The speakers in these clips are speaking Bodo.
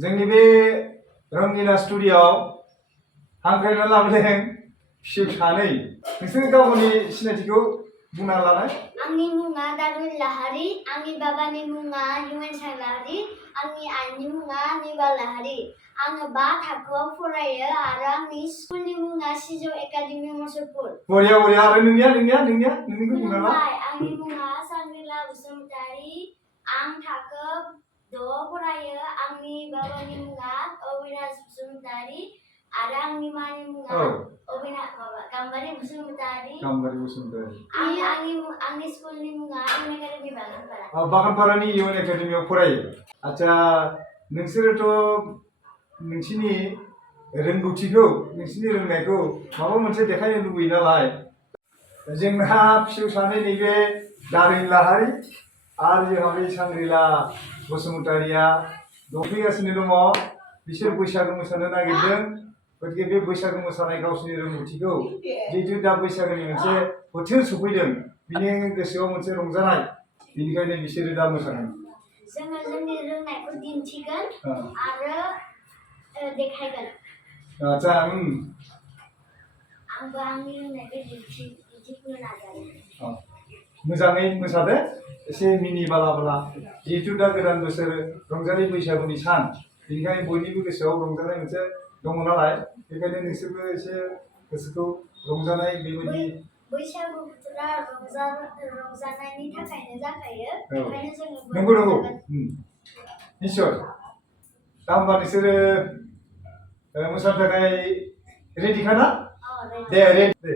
जोंनि बे रंगिना स्टुडिय'आव हांख्रायना लाबोदों फिसौ सानै नोंसोर गावनि सिनायथिखौ बुंना लानाय। आंनि मुङा दारुल लाहारी, आंनि बाबानि मुङा युमेनसार लाहारी, आंनि आइनि मुङा निबा लाहारी। आङो 5 थाखोआव फरायो आरो आंनि स्कुलनि मुङा सिजौ एकाडेमि मुसलपुर। बरिया बरिया। आरो नोंनिखौ बुंना ला। आंनि मुङा सांग्रिला बसुमतारी, आं थाखो 6 फरायो। आंनि बाबानि मुङा अबिनाश बसुमतारी आरो आंनि मानि मुङा गाम्बारि बसुमतारी। आंनि स्कुलनि मुङा इउएन एकाडेमि बागानपारा। बागानपारानि इउएन एकाडेमियाव फरायो। आच्छा, नोंसोरोथ' नोंसिनि रोंगौथिखौ नोंसिनि रोंनायखौ माबा मोनसे देखायनो लुबैयो नालाय। जोंहा फिसौ सानै नैबे दारुल लाहारी आरो जोंहा बे सांग्रिला बसुमतारीया दंफैगासिनो दङ। बिसोर बैसागु मोसानो नागिरदों। गतिके बे बैसागु मोसानाय गावसिनि रोंगौथिखौ जिहेतु दा बैसागुनि मोनसे बोथोर सफैदों, बिनि गोसोआव मोनसे रंजानाय, बेनिखायनो बिसोरो दा मोसागोन। जोङो जोंनि रोंनायखौ दिन्थिगोन आरो देखायगोन। आच्छा, आंबो आंनि रोंनायखौ दिन्थिफुंनो नाजागोन। मोजाङै मोसादो, एसे मिनि बाला बाला। जिहेतु दा गोदान बोसोर रंजालि बैसागुनि सान, बेनिखायनो बयनिबो गोसोआव रंजानाय मोनसे दङ नालाय, बेखायनो नोंसोरबो एसे गोसोखौ रंजानाय बेबायदि। बैसागु बोथोरा रंजानायनि थाखायनो जाखायो, बेखायनो जोङो नंगौ निस्सय। दा होमबा नोंसोरो मोसानो थाखाय रेडिखा ना? दे रेडि।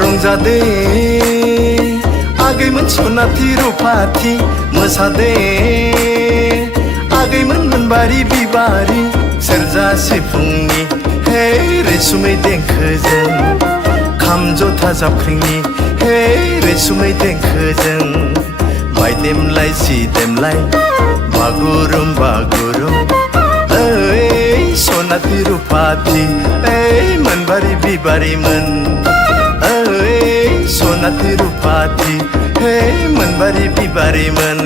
रंजादे आगैमोन सनाथि रुफाथि, मोसादे आगैमोन मोनबारि बिबारि, सेरजा सिफुंनि हे रैसुमै देंखोजों, खाम जथा जाबख्रिंनि हे रैसुमै देंखोजों, बायदेमलाय सिदेमलाय बागुरुम बागुरुम। ओइ सनाथि रुफाथि, ओइ मोनबारि बिबारिमोन, ओइ सनाथि रुफाथि, हे मोनबारि बिबारिमोन।